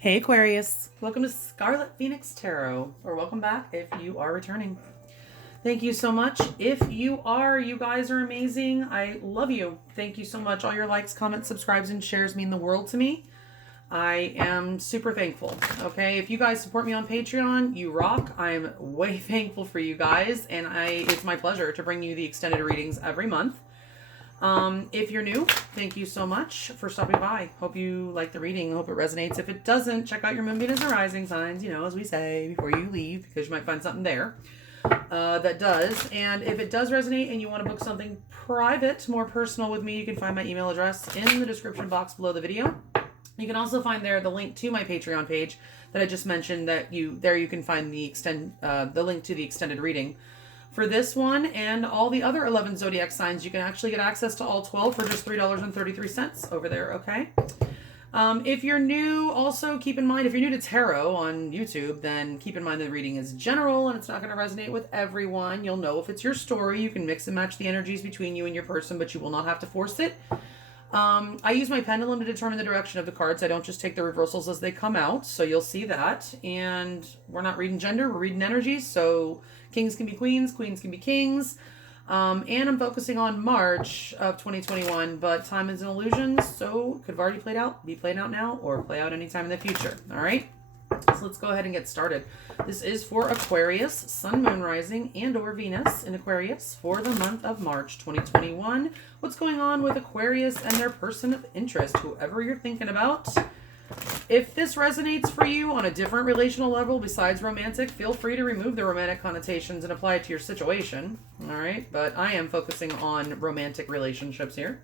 Hey Aquarius, welcome to Scarlet Phoenix Tarot, or welcome back if you are returning. Thank you so much. If you are, you guys are amazing. I love you. Thank you so much. All your likes, comments, subscribes, and shares mean the world to me. I am super thankful. Okay, if you guys support me on Patreon, you rock. I'm way thankful for you guys, and it's my pleasure to bring you the extended readings every month. If you're new, thank you so much for stopping by. Hope you like the reading. Hope it resonates. If it doesn't, check out your moon, Venus, and rising signs, as we say, before you leave, because you might find something there that does. And if it does resonate and you want to book something private, more personal with me, you can find my email address in the description box below the video. You can also find there the link to my Patreon page that I just mentioned. You can find the link to the extended reading. For this one and all the other 11 zodiac signs, you can actually get access to all 12 for just $3.33 over there, okay? If you're new, also keep in mind, if you're new to tarot on YouTube, then keep in mind the reading is general and it's not going to resonate with everyone. You'll know if it's your story. You can mix and match the energies between you and your person, but you will not have to force it. I use my pendulum to determine the direction of the cards. I don't just take the reversals as they come out, so you'll see that. And we're not reading gender, we're reading energies, so kings can be queens, queens can be kings. And I'm focusing on March of 2021, but time is an illusion, so it could have already played out, be played out now, or play out anytime in the future, all right? So let's go ahead and get started. This is for Aquarius, Sun, Moon, Rising, and or Venus in Aquarius for the month of March 2021. What's going on with Aquarius and their person of interest, whoever you're thinking about? If this resonates for you on a different relational level besides romantic, feel free to remove the romantic connotations and apply it to your situation. All right, but I am focusing on romantic relationships here.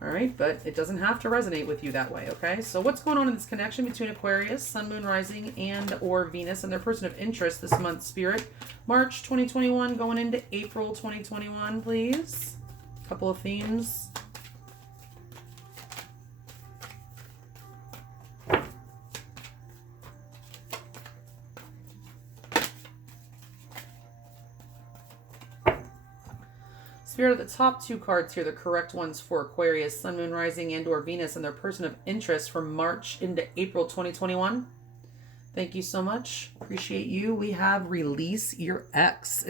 All right, but it doesn't have to resonate with you that way, okay? So what's going on in this connection between Aquarius, Sun, Moon, Rising, and or Venus and their person of interest this month, Spirit? March 2021 going into April 2021, please. A couple of themes. Spirit, the top two cards here, the correct ones for Aquarius, Sun, Moon, Rising, and or Venus and their person of interest from March into April 2021. Thank you so much. Appreciate you. We have release your ex.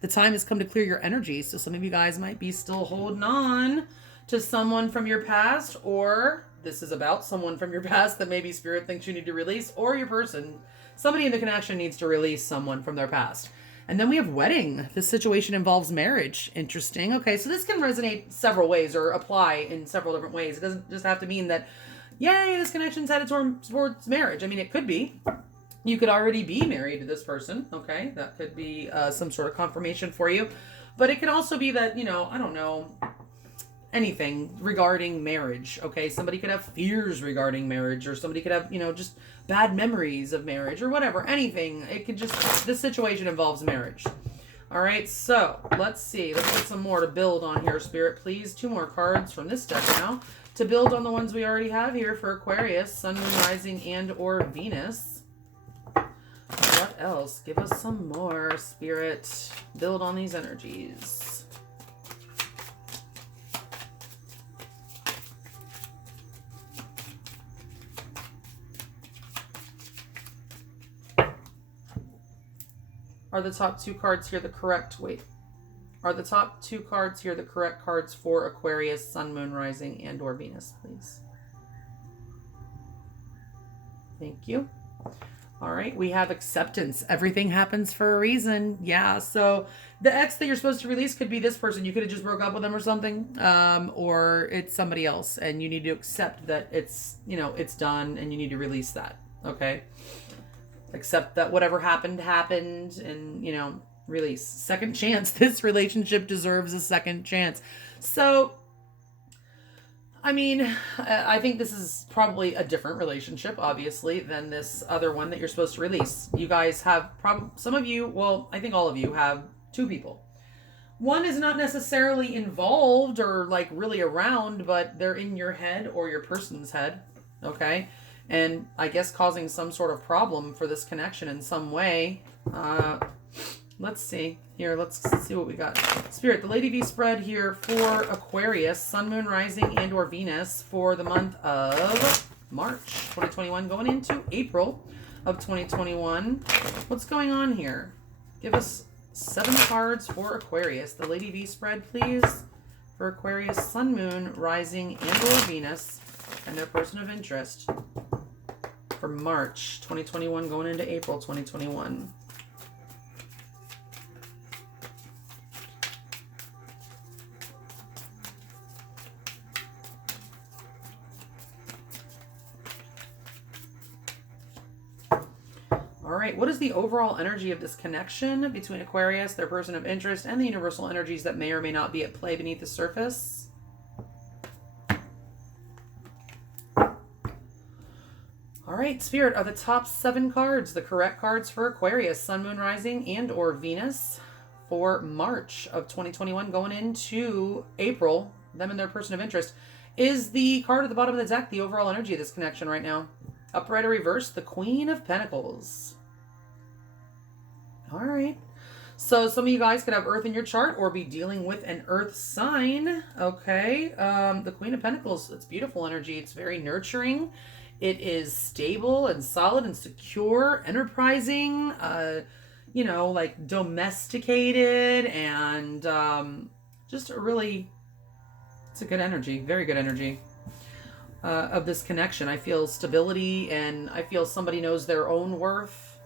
The time has come to clear your energy. So some of you guys might be still holding on to someone from your past, or this is about someone from your past that maybe Spirit thinks you need to release, or your person, somebody in the connection needs to release someone from their past. And then we have wedding. This situation involves marriage. Interesting. Okay, so this can resonate several ways or apply in several different ways. It doesn't just have to mean that, yay, this connection's headed towards marriage. I mean, it could be. You could already be married to this person. Okay, that could be some sort of confirmation for you. But it could also be that, I don't know, anything regarding marriage. Okay, somebody could have fears regarding marriage, or somebody could have, just bad memories of marriage, or whatever. Anything. It could just, this situation involves marriage. All right, so let's see. Let's get some more to build on here, Spirit, please. 2 more cards from this deck now to build on the ones we already have here for Aquarius, Sun, Moon, Rising, and or Venus. What else? Give us some more, Spirit. Build on these energies. Are the top 2 cards here the correct? Are the top 2 cards here the correct cards for Aquarius, Sun, Moon, Rising, and or Venus, please? Thank you. All right, we have acceptance. Everything happens for a reason. Yeah, so the ex that you're supposed to release could be this person. You could have just broke up with them or something, or it's somebody else, and you need to accept that it's done, and you need to release that, okay? Accept that whatever happened, and, release. Second chance. This relationship deserves a second chance. So, I mean, I think this is probably a different relationship, obviously, than this other one that you're supposed to release. You guys have some of you, well, I think all of you have 2 people. One is not necessarily involved or really around, but they're in your head or your person's head, okay? And I guess causing some sort of problem for this connection in some way. Let's see. Here, let's see what we got. Spirit, the Lady V spread here for Aquarius, Sun, Moon, Rising, and or Venus for the month of March 2021 going into April of 2021. What's going on here? Give us 7 cards for Aquarius. The Lady V spread, please. For Aquarius, Sun, Moon, Rising, and or Venus, and their person of interest for March 2021 going into April 2021. All right, what is the overall energy of this connection between Aquarius, their person of interest, and the universal energies that may or may not be at play beneath the surface? All right, Spirit, are the top 7 cards the correct cards for Aquarius, Sun, Moon, Rising, and or Venus for March of 2021 going into April, them and their person of interest? Is the card at the bottom of the deck the overall energy of this connection right now? Upright or reverse, the Queen of Pentacles. All right. So some of you guys could have Earth in your chart or be dealing with an Earth sign. Okay. The Queen of Pentacles, it's beautiful energy. It's very nurturing. It is stable and solid and secure, enterprising, you know, like domesticated, and just a really, it's a good energy, very good energy of this connection. I feel stability, and I feel somebody knows their own worth.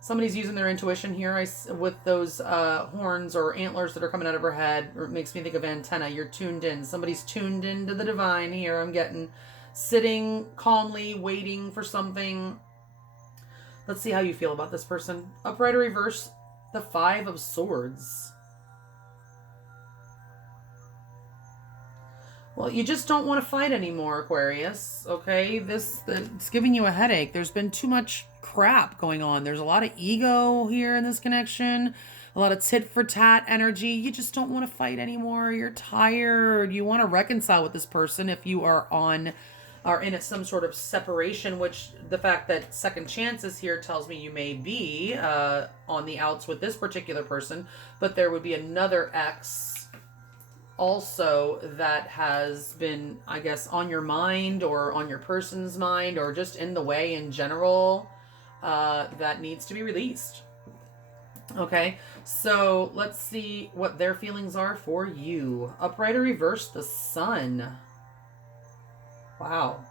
Somebody's using their intuition here with those horns or antlers that are coming out of her head. Or it makes me think of antenna. You're tuned in. Somebody's tuned into the divine here. I'm getting sitting calmly, waiting for something. Let's see how you feel about this person. Upright or reverse, the 5 of Swords. Well, you just don't want to fight anymore, Aquarius, okay? It's giving you a headache. There's been too much crap going on. There's a lot of ego here in this connection, a lot of tit-for-tat energy. You just don't want to fight anymore. You're tired. You want to reconcile with this person if you are in some sort of separation, which the fact that second chances here tells me you may be on the outs with this particular person, but there would be another ex also that has been, I guess, on your mind or on your person's mind or just in the way in general that needs to be released. Okay, so let's see what their feelings are for you. Upright or reverse, the Sun. Wow.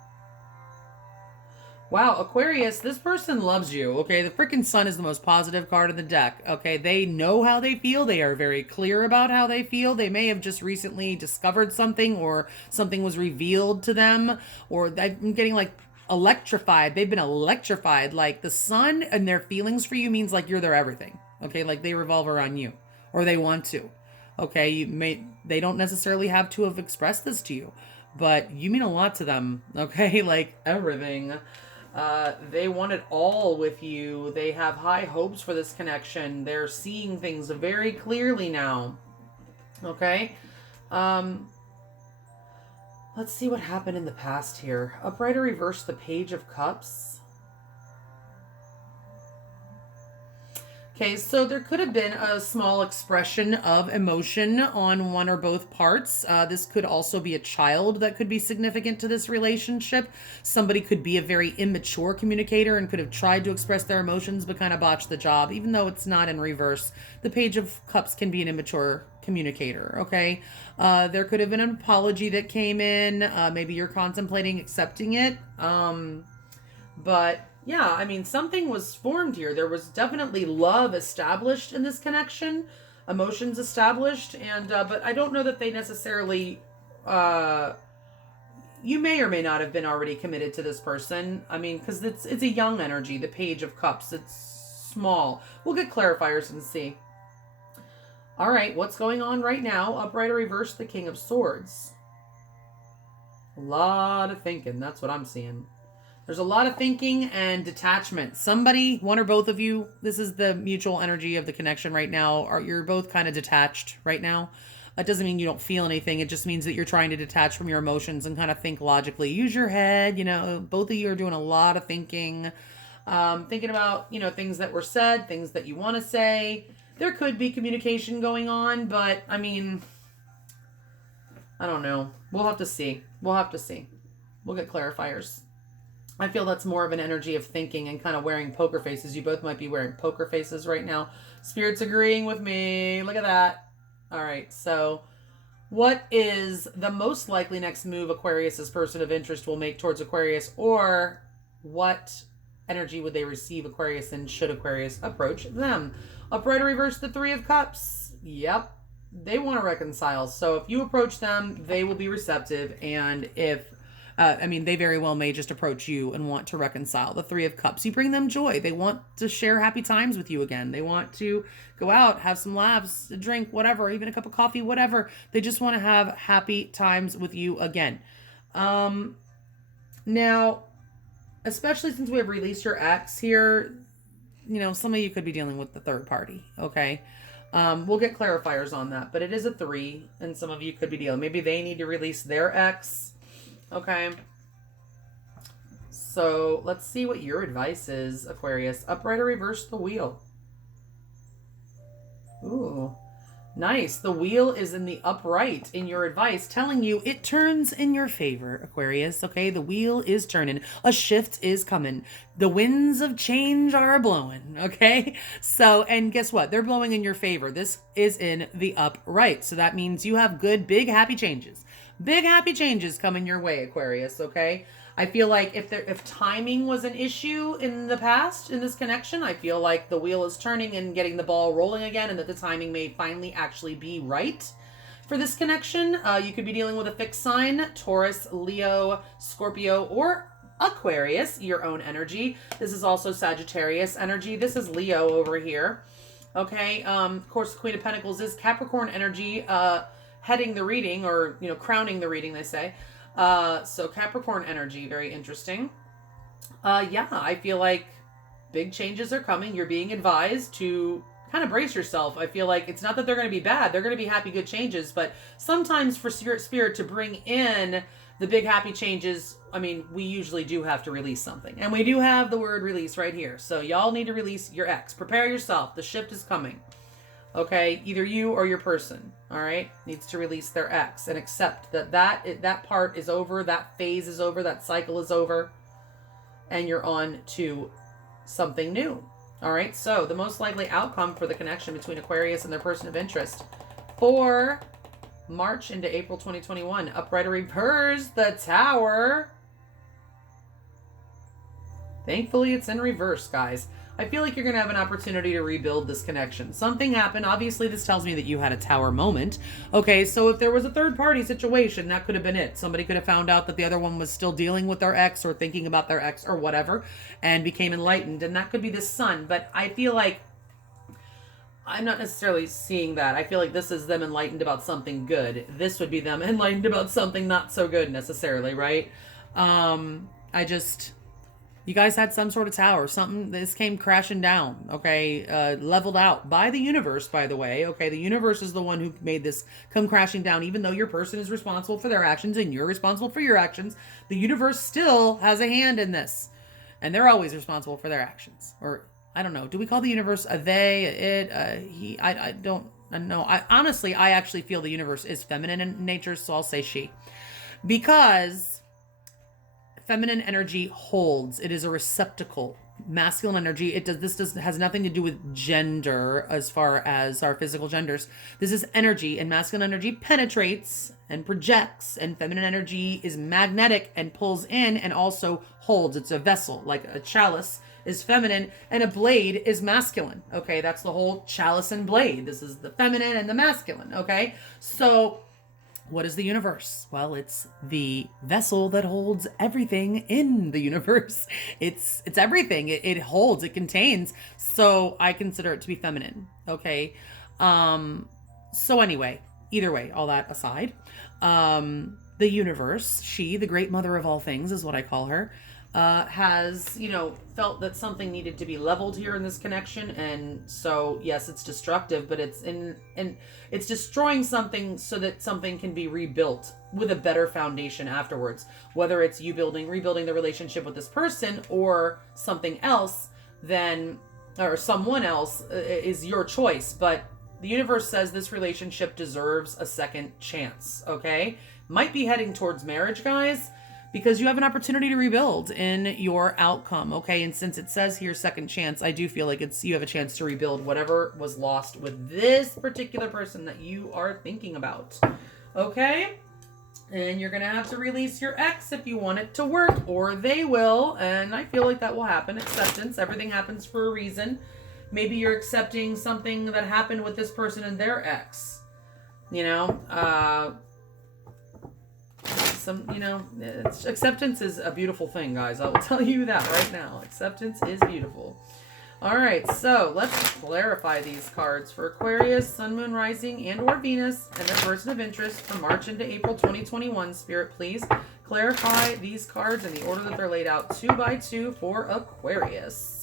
Wow, Aquarius, this person loves you, okay? The freaking Sun is the most positive card of the deck, okay? They know how they feel. They are very clear about how they feel. They may have just recently discovered something, or something was revealed to them, or I'm getting like electrified. They've been electrified. Like the Sun and their feelings for you means like you're their everything, okay? Like they revolve around you, or they want to, okay? They don't necessarily have to have expressed this to you, but you mean a lot to them, okay? Like everything. They want it all with you. They have high hopes for this connection. They're seeing things very clearly now. Okay. Let's see what happened in the past here. Upright or reverse, the Page of Cups. Okay, so there could have been a small expression of emotion on one or both parts. This could also be a child that could be significant to this relationship. Somebody could be a very immature communicator and could have tried to express their emotions but kind of botched the job, even though it's not in reverse. The Page of Cups can be an immature communicator, okay? There could have been an apology that came in. Maybe you're contemplating accepting it. But yeah, I mean, something was formed here. There was definitely love established in this connection, emotions established, and but I don't know that they necessarily, you may or may not have been already committed to this person. I mean, because it's a young energy, the Page of Cups. It's small. We'll get clarifiers and see. All right, what's going on right now? Upright or reverse, the King of Swords. A lot of thinking. That's what I'm seeing. There's a lot of thinking and detachment. Somebody, one or both of you, this is the mutual energy of the connection right now. You're both kind of detached right now. That doesn't mean you don't feel anything. It just means that you're trying to detach from your emotions and kind of think logically. Use your head. You know, both of you are doing a lot of thinking. Thinking about, you know, things that were said, things that you want to say. There could be communication going on, but I mean, I don't know. We'll have to see. We'll have to see. We'll get clarifiers. I feel that's more of an energy of thinking and kind of wearing poker faces. You both might be wearing poker faces right now. Spirit's agreeing with me. Look at that. All right. So what is the most likely next move Aquarius's person of interest will make towards Aquarius, or what energy would they receive Aquarius and should Aquarius approach them? Upright or reverse, the Three of Cups. Yep. They want to reconcile. So if you approach them, they will be receptive. And if, they very well may just approach you and want to reconcile. The Three of Cups. You bring them joy. They want to share happy times with you again. They want to go out, have some laughs, drink, whatever, even a cup of coffee, whatever. They just want to have happy times with you again. Now, especially since we have released your ex here, some of you could be dealing with the third party, okay? We'll get clarifiers on that, but it is a 3, and some of you could be dealing. Maybe they need to release their ex, okay? So let's see what your advice is, Aquarius. Upright or reverse the wheel? Ooh, nice. The wheel is in the upright in your advice, telling you it turns in your favor, Aquarius. Okay, the wheel is turning. A shift is coming. The winds of change are blowing. Okay, so, and guess what? They're blowing in your favor. This is in the upright. So that means you have good, big, happy changes. Big, happy changes coming your way, Aquarius. Okay. I feel like if timing was an issue in the past in this connection, I feel like the wheel is turning and getting the ball rolling again, and that the timing may finally actually be right for this connection. You could be dealing with a fixed sign, Taurus, Leo, Scorpio, or Aquarius, your own energy. This is also Sagittarius energy. This is Leo over here. Okay. Of course, the Queen of Pentacles is Capricorn energy, heading the reading, or, crowning the reading, they say. So Capricorn energy, very interesting. Yeah, I feel like big changes are coming. You're being advised to kind of brace yourself. I feel like it's not that they're going to be bad. They're going to be happy, good changes, but sometimes for spirit to bring in the big happy changes, we usually do have to release something, and we do have the word release right here. So y'all need to release your ex. Prepare yourself. The shift is coming. Okay, either you or your person, all right, needs to release their ex and accept that part is over, that phase is over, that cycle is over, and you're on to something new. All right, so the most likely outcome for the connection between Aquarius and their person of interest for March into April 2021, upright or reverse, the Tower. Thankfully, it's in reverse, guys. I feel like you're going to have an opportunity to rebuild this connection. Something happened. Obviously, this tells me that you had a Tower moment. Okay, so if there was a third-party situation, that could have been it. Somebody could have found out that the other one was still dealing with their ex or thinking about their ex or whatever and became enlightened, and that could be the Sun. But I feel like I'm not necessarily seeing that. I feel like this is them enlightened about something good. This would be them enlightened about something not so good necessarily, right? You guys had some sort of tower, something, this came crashing down, okay, leveled out by the universe, by the way, okay, the universe is the one who made this come crashing down, even though your person is responsible for their actions and you're responsible for your actions, the universe still has a hand in this, and they're always responsible for their actions, or, I don't know, do we call the universe a they, it, he, I don't know, honestly, I actually feel the universe is feminine in nature, so I'll say she, because feminine energy holds. It is a receptacle. Masculine energy, has nothing to do with gender as far as our physical genders. This is energy, and masculine energy penetrates and projects, and feminine energy is magnetic and pulls in and also holds. It's a vessel, like a chalice is feminine and a blade is masculine. Okay, that's the whole chalice and blade. This is the feminine and the masculine. Okay, so what is the universe? Well, it's the vessel that holds everything in the universe. It's everything. It holds, it contains. So I consider it to be feminine. Okay. So anyway, either way, all that aside, the universe, she, the great mother of all things is what I call her, has, felt that something needed to be leveled here in this connection. And so, yes, it's destructive, but it's it's destroying something so that something can be rebuilt with a better foundation afterwards. Whether it's you rebuilding the relationship with this person or something else, or someone else is your choice. But The universe says this relationship deserves a second chance, okay? Might be heading towards marriage, guys, because you have an opportunity to rebuild in your outcome, okay? And since it says here second chance, I do feel like you have a chance to rebuild whatever was lost with this particular person that you are thinking about, okay? And you're going to have to release your ex if you want it to work, or they will. And I feel like that will happen. Acceptance. Everything happens for a reason. Maybe you're accepting something that happened with this person and their ex. You know, acceptance is a beautiful thing, guys. I will tell you that right now. Acceptance is beautiful. All right, so let's clarify these cards for Aquarius, Sun, Moon, Rising, and or Venus, and their person of interest from March into April 2021. Spirit, please clarify these cards in the order that they're laid out 2 by 2 for Aquarius.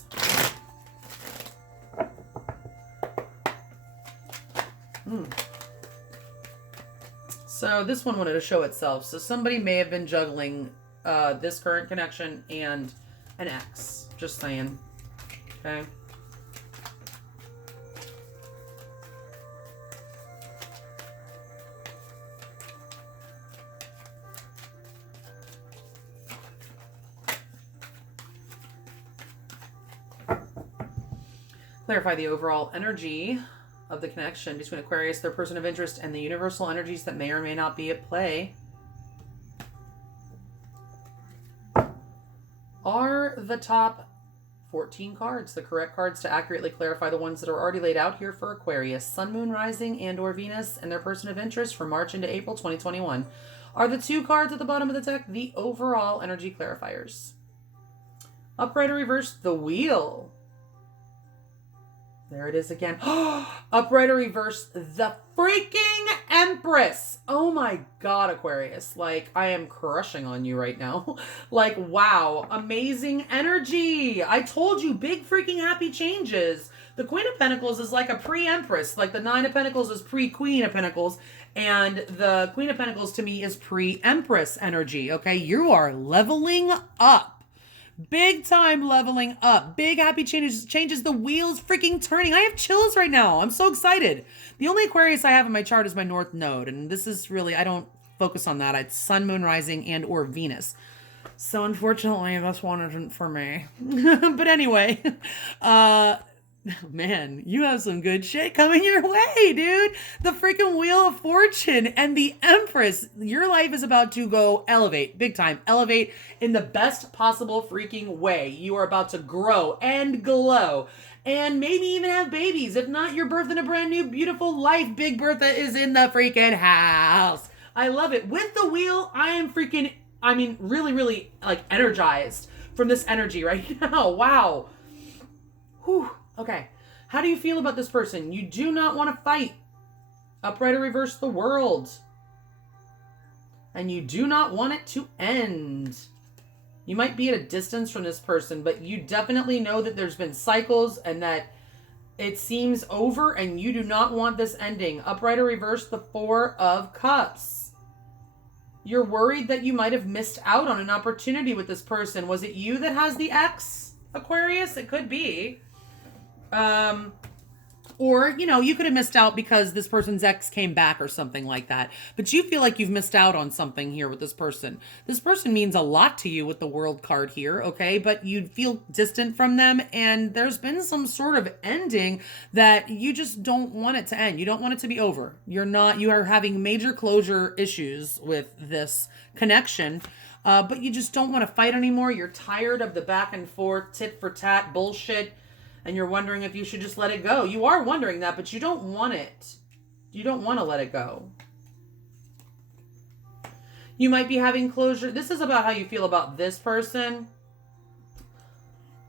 So this one wanted to show itself. So somebody may have been juggling this current connection and an ex. Just saying. Okay. Clarify the overall energy of the connection between Aquarius, their person of interest, and the universal energies that may or may not be at play. Are the top 14 cards the correct cards to accurately clarify the ones that are already laid out here for Aquarius, Sun, Moon, Rising, and or Venus, and their person of interest from March into April 2021? Are the 2 cards at the bottom of the deck the overall energy clarifiers? Upright or reverse, the Wheel. There it is again. Upright or reverse, the freaking Empress. Oh my God, Aquarius. Like, I am crushing on you right now. Like, wow. Amazing energy. I told you, big freaking happy changes. The Queen of Pentacles is like a pre-Empress. Like, the Nine of Pentacles is pre-Queen of Pentacles. And the Queen of Pentacles, to me, is pre-Empress energy. Okay? You are leveling up. Big time leveling up. Big happy changes. The wheels freaking turning. I have chills right now. I'm so excited. The only Aquarius I have in my chart is my North Node. And this is really, I don't focus on that. It's Sun, Moon, Rising, and or Venus. So unfortunately, this one isn't for me. But anyway, man, you have some good shit coming your way, dude. The freaking Wheel of Fortune and the Empress. Your life is about to go elevate, big time. Elevate in the best possible freaking way. You are about to grow and glow and maybe even have babies. If not, you're birthing a brand new beautiful life. Big Bertha is in the freaking house. I love it. With the Wheel, I am freaking, really, really like energized from this energy right now. Wow. Whew. Okay. How do you feel about this person? You do not want to fight. Upright or reverse, the World. And you do not want it to end. You might be at a distance from this person, but you definitely know that there's been cycles and that it seems over and you do not want this ending. Upright or reverse, the Four of Cups. You're worried that you might have missed out on an opportunity with this person. Was it you that has the ex, Aquarius? It could be. Or, you could have missed out because this person's ex came back or something like that. But you feel like you've missed out on something here with this person. This person means a lot to you with the World card here, okay? But you feel distant from them and there's been some sort of ending that you just don't want it to end. You don't want it to be over. You are having major closure issues with this connection. But you just don't want to fight anymore. You're tired of the back and forth, tit for tat bullshit. And you're wondering if you should just let it go. You are wondering that, but you don't want it. You don't want to let it go. You might be having closure. This is about how you feel about this person.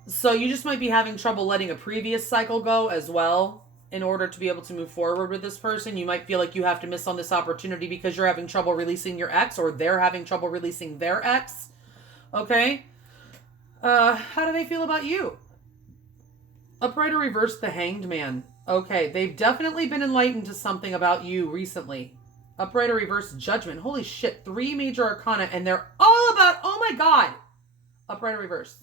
So you just might be having trouble letting a previous cycle go as well in order to be able to move forward with this person. You might feel like you have to miss on this opportunity because you're having trouble releasing your ex or they're having trouble releasing their ex. Okay? How do they feel about you? Upright or reverse, the Hanged Man. Okay, they've definitely been enlightened to something about you recently. Upright or reverse, Judgment. Holy shit, 3 major arcana, and they're all about, oh my God. Upright or reverse.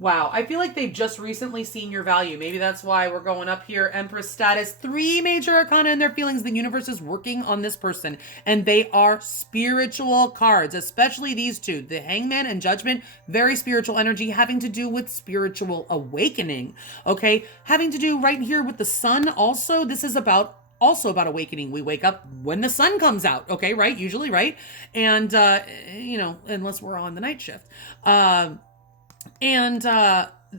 Wow, I feel like they've just recently seen your value. Maybe that's why we're going up here. Empress status, 3 major arcana in their feelings. The universe is working on this person, and they are spiritual cards, especially these two, the Hangman and Judgment. Very spiritual energy, having to do with spiritual awakening. Okay, having to do right here with the Sun. Also, this is also about awakening. We wake up when the sun comes out. Okay, right? Usually, right? And unless we're on the night shift.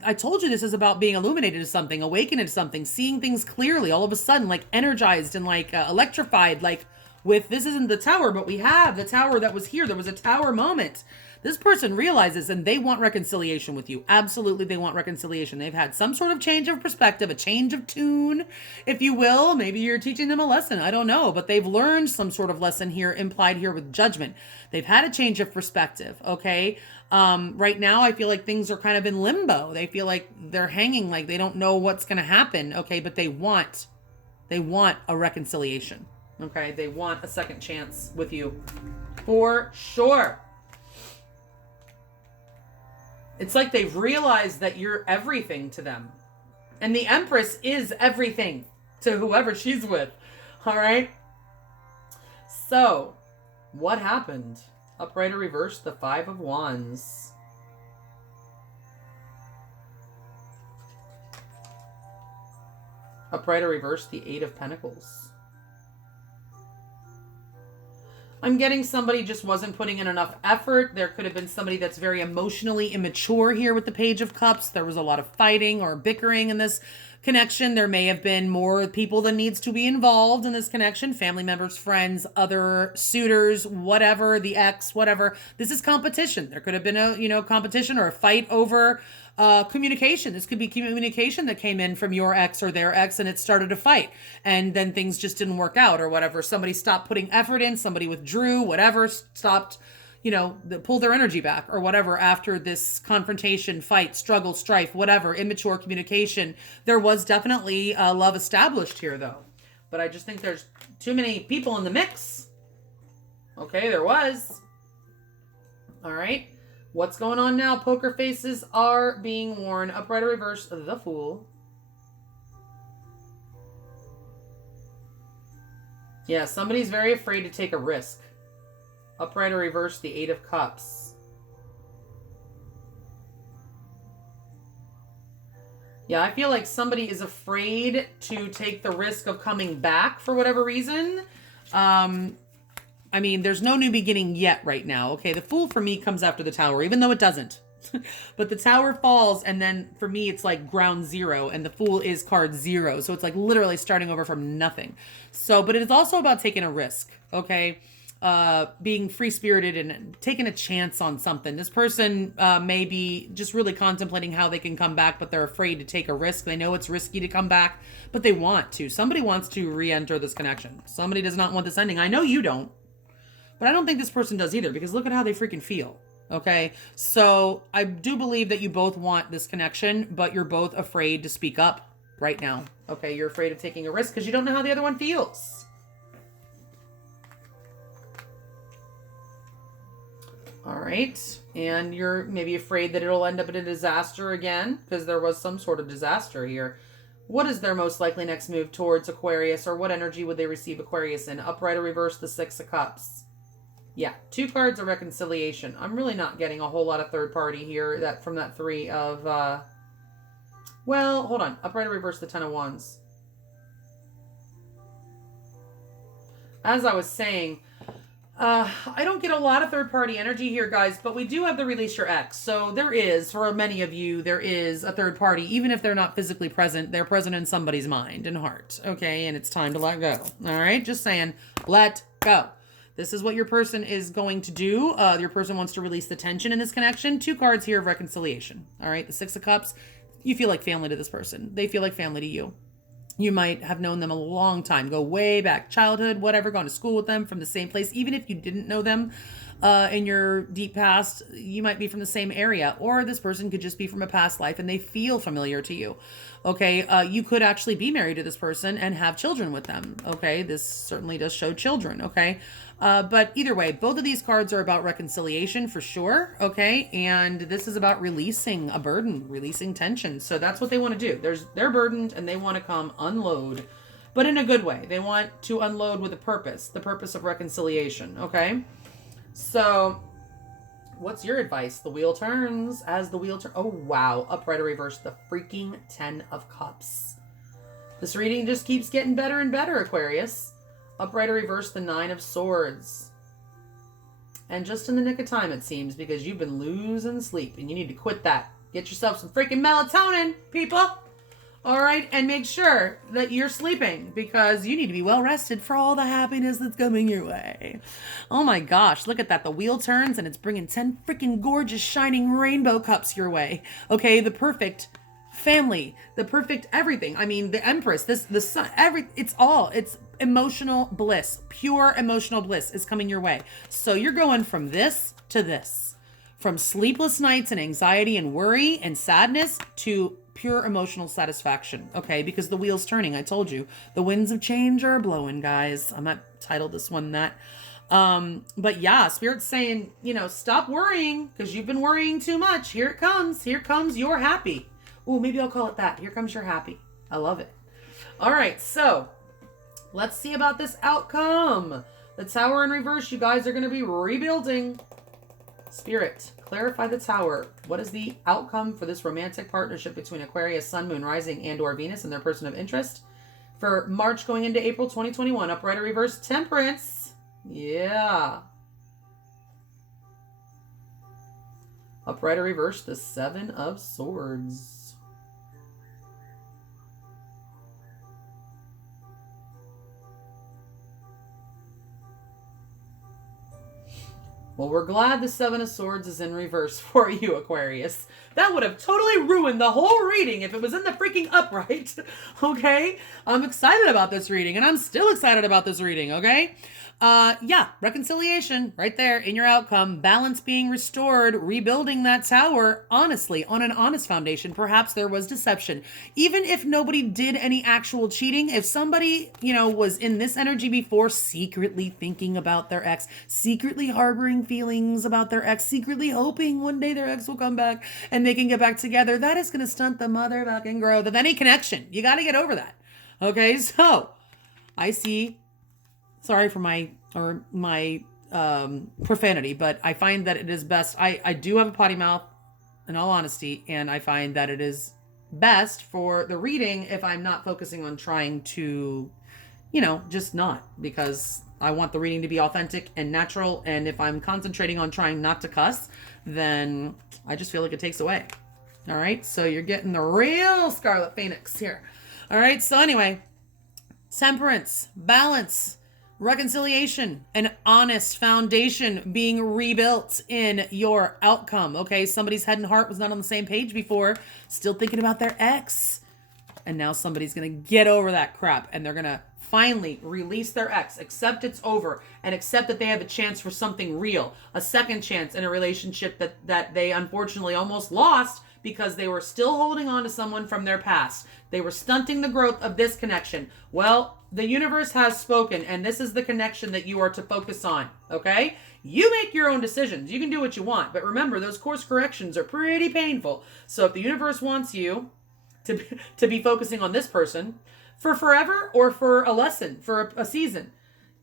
I told you this is about being illuminated to something, awakened to something, seeing things clearly, all of a sudden, like energized and like electrified, like with, this isn't the tower, but we have the tower that was here. There was a tower moment. This person realizes and they want reconciliation with you. Absolutely, they want reconciliation. They've had some sort of change of perspective, a change of tune, if you will. Maybe you're teaching them a lesson. I don't know, but they've learned some sort of lesson here, implied here with Judgment. They've had a change of perspective, okay? Right now, I feel like things are kind of in limbo. They feel like they're hanging, like they don't know what's going to happen, okay? But they want a reconciliation, okay? They want a second chance with you, for sure. It's like they've realized that you're everything to them. And the Empress is everything to whoever she's with. All right? So, what happened? Upright or reverse, the 5 of Wands. Upright or reverse, the 8 of Pentacles. I'm getting somebody just wasn't putting in enough effort. There could have been somebody that's very emotionally immature here with the Page of Cups. There was a lot of fighting or bickering in this connection. There may have been more people that needs to be involved in this connection. Family members, friends, other suitors, whatever, the ex, whatever. This is competition. There could have been a, competition or a fight over communication. This could be communication that came in from your ex or their ex, and it started a fight, and then things just didn't work out or whatever. Somebody stopped putting effort in, somebody withdrew, whatever, stopped, pull their energy back or whatever after this confrontation, fight, struggle, strife, whatever, immature communication. There was definitely love established here though, but I just think there's too many people in the mix. Okay, there was. All right. What's going on now? Poker faces are being worn. Upright or reverse, the Fool. Yeah, somebody's very afraid to take a risk. Upright or reverse, the 8 of Cups. Yeah, I feel like somebody is afraid to take the risk of coming back for whatever reason. There's no new beginning yet right now. Okay, the Fool for me comes after the Tower, even though it doesn't. But the Tower falls, and then for me, it's like ground zero, and the Fool is card 0. So it's like literally starting over from nothing. So, but it is also about taking a risk, okay? Being free-spirited and taking a chance on something. This person may be just really contemplating how they can come back, but they're afraid to take a risk. They know it's risky to come back, but they want to. Somebody wants to re-enter this connection. Somebody does not want this ending. I know you don't. But I don't think this person does either, because look at how they freaking feel. Okay? So I do believe that you both want this connection, but you're both afraid to speak up right now. Okay? You're afraid of taking a risk because you don't know how the other one feels. All right. And you're maybe afraid that it'll end up in a disaster again, because there was some sort of disaster here. What is their most likely next move towards Aquarius, or what energy would they receive Aquarius in? Upright or reverse, the 6 of Cups. Yeah, 2 cards of reconciliation. I'm really not getting a whole lot of third party here from that 3 of, well, hold on. Upright or reverse, the 10 of Wands. As I was saying, I don't get a lot of third party energy here, guys, but we do have the release your ex. So there is, for many of you, there is a third party. Even if they're not physically present, they're present in somebody's mind and heart. Okay, and it's time to let go. All right, just saying, let go. This is what your person is going to do. Your person wants to release the tension in this connection. 2 cards here of reconciliation. All right, the 6 of Cups. You feel like family to this person. They feel like family to you. You might have known them a long time, go way back, childhood, whatever, gone to school with them from the same place, even if you didn't know them. in your deep past. You might be from the same area, or this person could just be from a past life and they feel familiar to you. Okay, you could actually be married to this person and have children with them. Okay, this certainly does show children. Okay, but either way, both of these cards are about reconciliation for sure. Okay, and this is about releasing a burden, releasing tension. So that's what they want to do. They're burdened and they want to come unload, but in a good way. They want to unload with a purpose, the purpose of reconciliation. Okay, so what's your advice? The wheel turns. As the wheel turns. Oh, wow. Upright or reverse, the freaking 10 of Cups. This reading just keeps getting better and better, Aquarius. Upright or reverse, the 9 of Swords. And just in the nick of time, it seems, because you've been losing sleep and you need to quit that. Get yourself some freaking melatonin, people. All right, and make sure that you're sleeping because you need to be well rested for all the happiness that's coming your way. Oh my gosh, look at that. The wheel turns and it's bringing 10 freaking gorgeous shining rainbow cups your way. Okay, the perfect family, the perfect everything. I mean, the Empress, the sun, it's emotional bliss. Pure emotional bliss is coming your way. So you're going from this to this. From sleepless nights and anxiety and worry and sadness to pure emotional satisfaction, okay? Because the wheel's turning. I told you, the winds of change are blowing, guys. I might title this one that. But yeah, Spirit's saying, stop worrying because you've been worrying too much. Here it comes. Here comes your happy. Oh, maybe I'll call it that. Here comes your happy. I love it. All right, so let's see about this outcome. The Tower in reverse, you guys are going to be rebuilding. Spirit, clarify the Tower. What is the outcome for this romantic partnership between Aquarius, Sun, Moon, Rising, and or Venus and their person of interest for March going into April 2021? Upright or reverse, Temperance. Yeah. Upright or reverse, the 7 of Swords. Well, we're glad the 7 of Swords is in reverse for you, Aquarius. That would have totally ruined the whole reading if it was in the freaking upright. Okay? I'm excited about this reading, and I'm still excited about this reading, okay? Yeah, reconciliation right there in your outcome. Balance being restored, rebuilding that tower, honestly, on an honest foundation. Perhaps there was deception. Even if nobody did any actual cheating, if somebody, was in this energy before, secretly thinking about their ex, secretly harboring feelings about their ex, secretly hoping one day their ex will come back and they can get back together, that is going to stunt the motherfucking growth of any connection. You got to get over that. Okay, so I see... Sorry for my profanity, but I find that it is best. I do have a potty mouth, in all honesty, and I find that it is best for the reading if I'm not focusing on trying to, just not, because I want the reading to be authentic and natural. And if I'm concentrating on trying not to cuss, then I just feel like it takes away. All right. So you're getting the real Scarlet Phoenix here. All right. So anyway, temperance, balance, reconciliation, an honest foundation being rebuilt in your outcome. Okay, somebody's head and heart was not on the same page before, still thinking about their ex. And now somebody's going to get over that crap and they're going to finally release their ex, accept it's over, and accept that they have a chance for something real, a second chance in a relationship that they unfortunately almost lost because they were still holding on to someone from their past. They were stunting the growth of this connection. Well, the universe has spoken, and this is the connection that you are to focus on, okay? You make your own decisions. You can do what you want, but remember, those course corrections are pretty painful. So if the universe wants you to be focusing on this person for forever or for a lesson, for a season,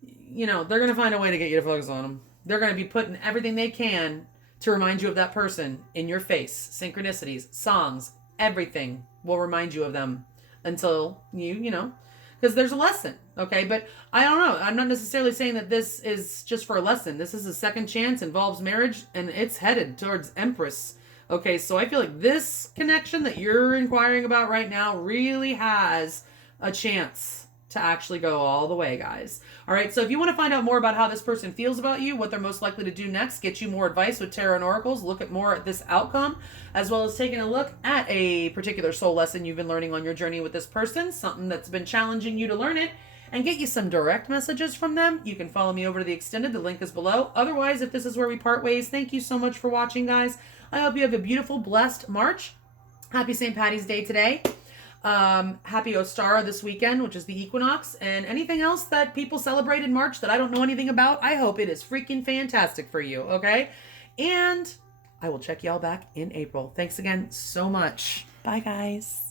they're going to find a way to get you to focus on them. They're going to be putting everything they can to remind you of that person in your face. Synchronicities, songs, everything will remind you of them until because there's a lesson, okay? But I don't know. I'm not necessarily saying that this is just for a lesson. This is a second chance, involves marriage, and it's headed towards Empress. Okay, so I feel like this connection that you're inquiring about right now really has a chance to actually go all the way, guys. All right, so if you want to find out more about how this person feels about you, what they're most likely to do next, get you more advice with tarot and oracles, look at more at this outcome, as well as taking a look at a particular soul lesson you've been learning on your journey with this person, something that's been challenging you to learn it, and get you some direct messages from them, you can follow me over to the extended. The link is below. Otherwise, if this is where we part ways, thank you so much for watching, guys. I hope you have a beautiful, blessed March. Happy St. Patty's Day today. Happy Ostara this weekend, which is the equinox, and anything else that people celebrate in March that I don't know anything about. I hope it is freaking fantastic for you, okay? And I will check y'all back in April. Thanks again so much. Bye, guys.